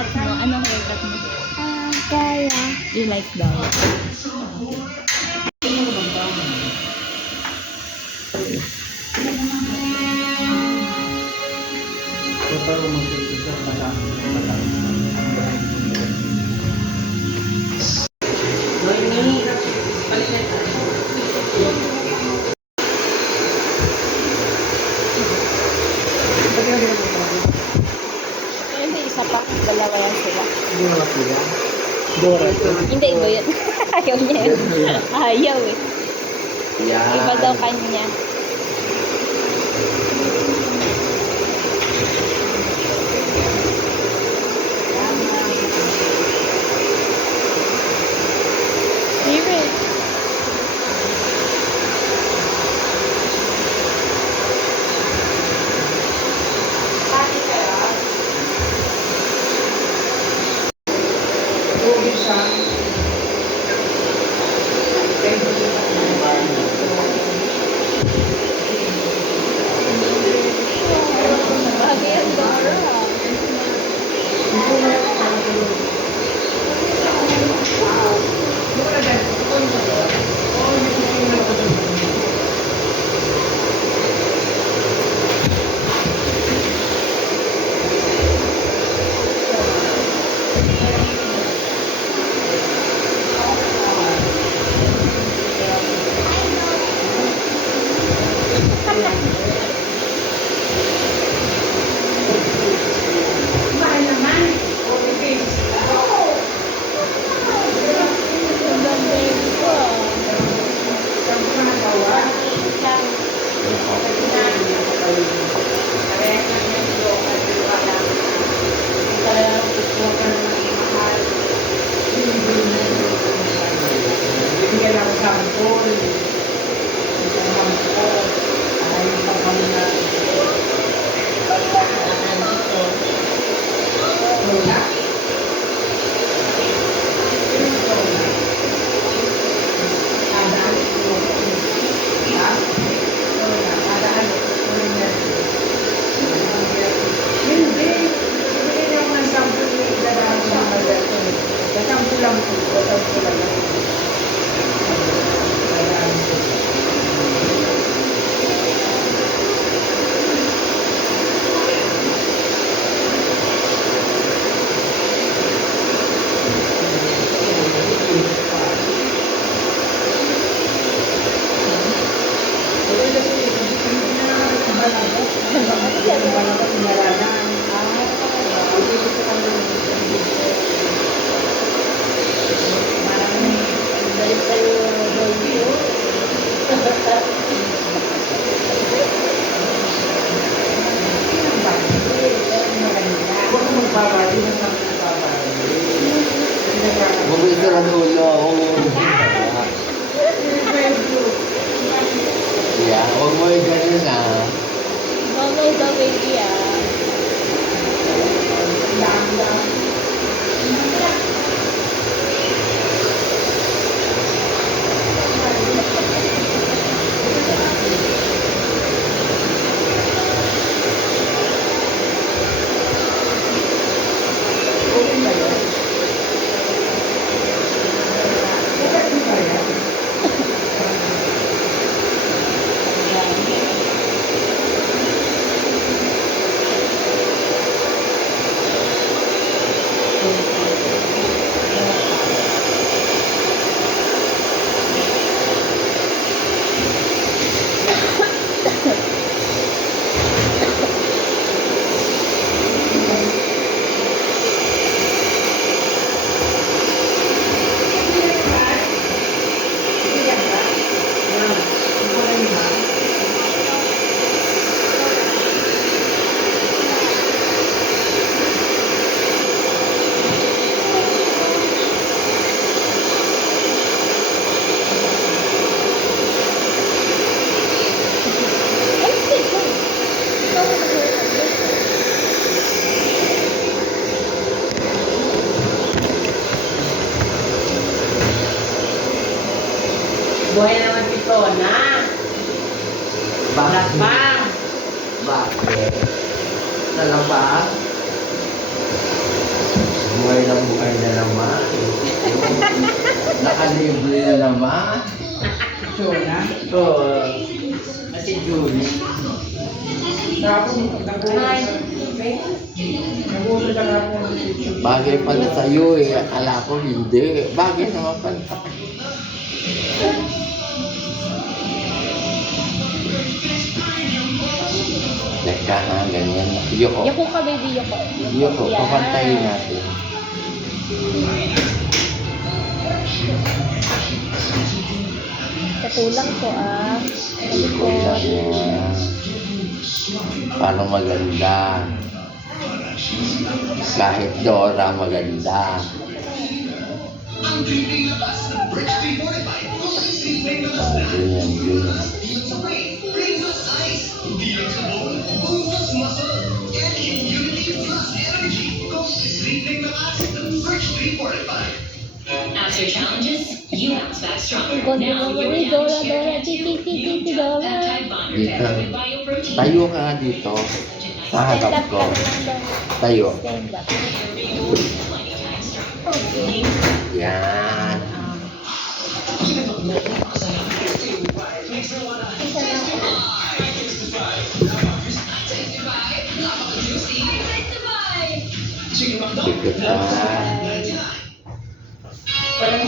cut mo? Anong haircut mo? Daya. You like that? Hindi, isa pa. Dalawa yan sila. Hindi, iba yun. Ayaw niya yun. Ayaw eh. Iba daw kanya. Even. Bagay ang Dora. Mabalik na ng ulo ako. Yeah, huwag mo yung ganyan ha. Bawal daw baby ah. Buhay naman ito na. Bakit? Pa. Bakit? Nalabas? Buhay na naman. Nakalibre na naman. Jonah. Oo. Kasi Julie. Tapos, nagulo lang ako. Bagay pala sa'yo eh. Akala ko hindi. Bagay naman pala. Teka ha, ganyan. Yoko. Yoko ka, baby, yoko. Yoko, Yan. papantayin natin. Katulang ko, Yoko lang yan. Parang maganda. Kahit Dora maganda. Ganyan, ganyan. After challenges, you bounce back stronger. Gondi Now mo you're ni down Dora, to Dora, energy. titi, Dora. Peptide bond Dito. repair with bioprotein. Tayo ka nga dito. Sa Stand harap up ko. ka naman doon. Tayo. Stand up. 20 times stronger. Okay. Yan. Isa lang. Dikit ka. Parang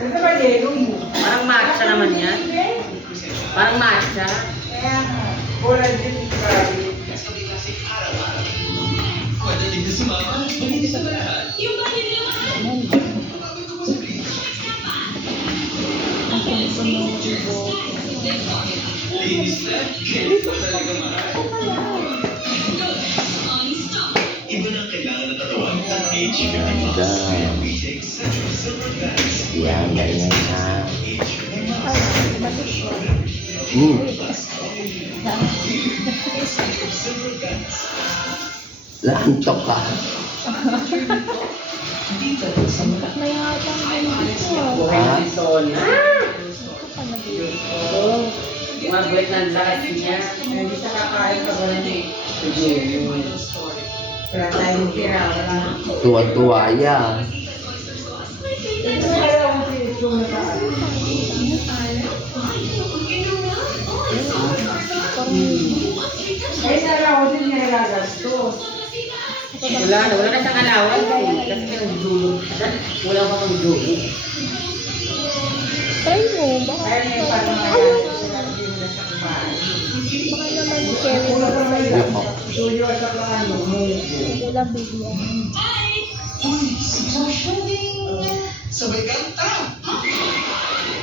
ano ba yelo mo? Parang matcha naman yan. Parang matcha. Kaya nga, wala din grabe. Ganda. Yan, ganyan ha. Lantok ka. May hatang dito. Ha? Mabait ng lakas niya. Hindi sa kakain ka ba na wala tayong tira, wala. Tuwa-tuwa yan. Kaya ako pinitong na sa ano. Kaya sana ako din nilagagastos. Wala na siyang alawan. Kasi pinagdulog siya. Wala pa pang dulog. Try mo. Baka Kaya may panangayasin sila hindi mo na sa kumain. baka naman carry mo Wala sa pa iyo. Yoko. Tuyo at ang ano mo. Wala bigyan.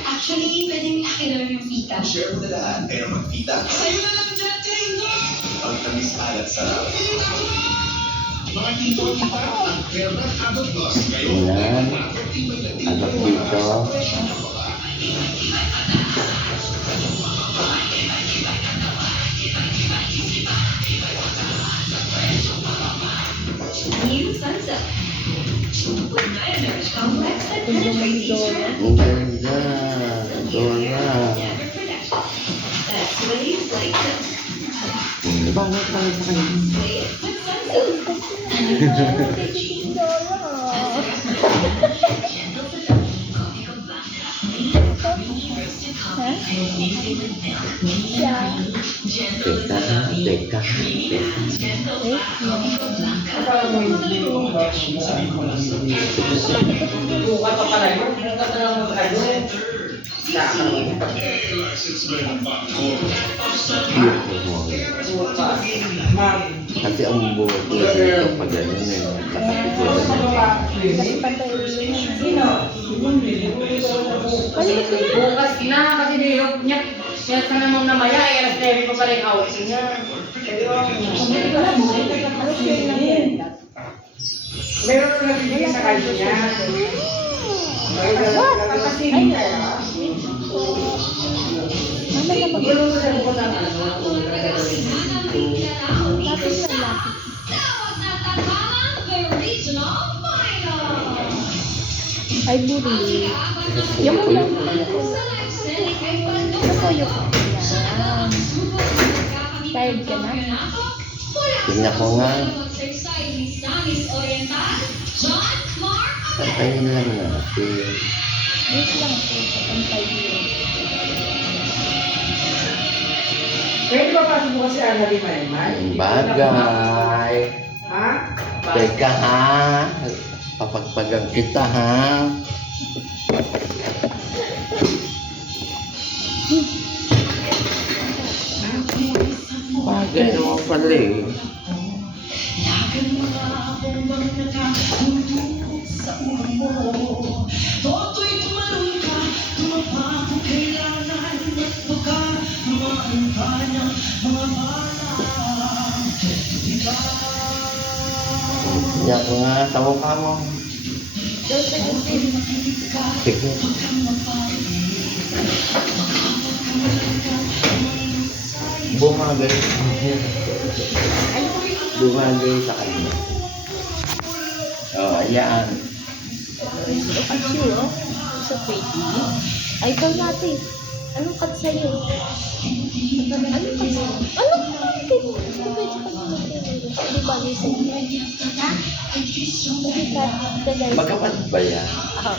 Actually, pwedeng akin na lang yung pita. Share mo na lahat, pero magpita. Sa'yo na lang dyan, Tingo! Ang tamis alat sarap. Mga tito at tita, ang Kerber Adult Plus. Ngayon, Yan. Anak dito. New sunset. With Myonerge complex that Ganda mo ni penetrates each Dora. hair. Ang ganda. Dora. Never protection. That's waves like this. Bakit tayo sa kanya? Play it with sunset. Ha? Siya. Teka, teka, teka. Wait, Parang mo hindi mo ba? Buka pa pala yun. Buka pa lang mo kayo. Yoko mo. Buka. Kasi ang buhok ko dito pag ganyan eh. Nakapikot na. Kasi pantay ulo niya. Bukas na kasi nilok niya. Kaya sa namang namaya, eh, alas 9 pa pala yung outing niya. Ano share na yan? Meron na nagbibigay sa kanya niya. Pagkasingin kaya. Mama na mag- Gulo na siya ko ng ano. Lapit na lapit. Ay, buri. Yung lang. Ako yung. Yan. Tired ka na? Tingnan ko nga. Tantayin lang natin. Wait lang po, pantay yun. Pwede ba pasok mo kasi ang Annalyn Maymay? Ang bagay. Ha? Teka ha. Papagpagang kita ha. Bagay naman pala eh. Iyak nga sa mukha mo. Sige. Bumagay. Bumagay sa kanya. Oh, ayan. Look at you, oh. So pretty. Ay, ikaw natin. Anong cut sa'yo? Anong cut sa'yo? Anong cut sa'yo? Di ba, listen? Magkapatid ba yan? Ah,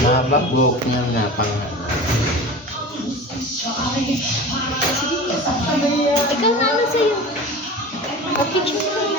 Mabagok niya nga pangalan. ikaw na ano sa'yo? Picture mo.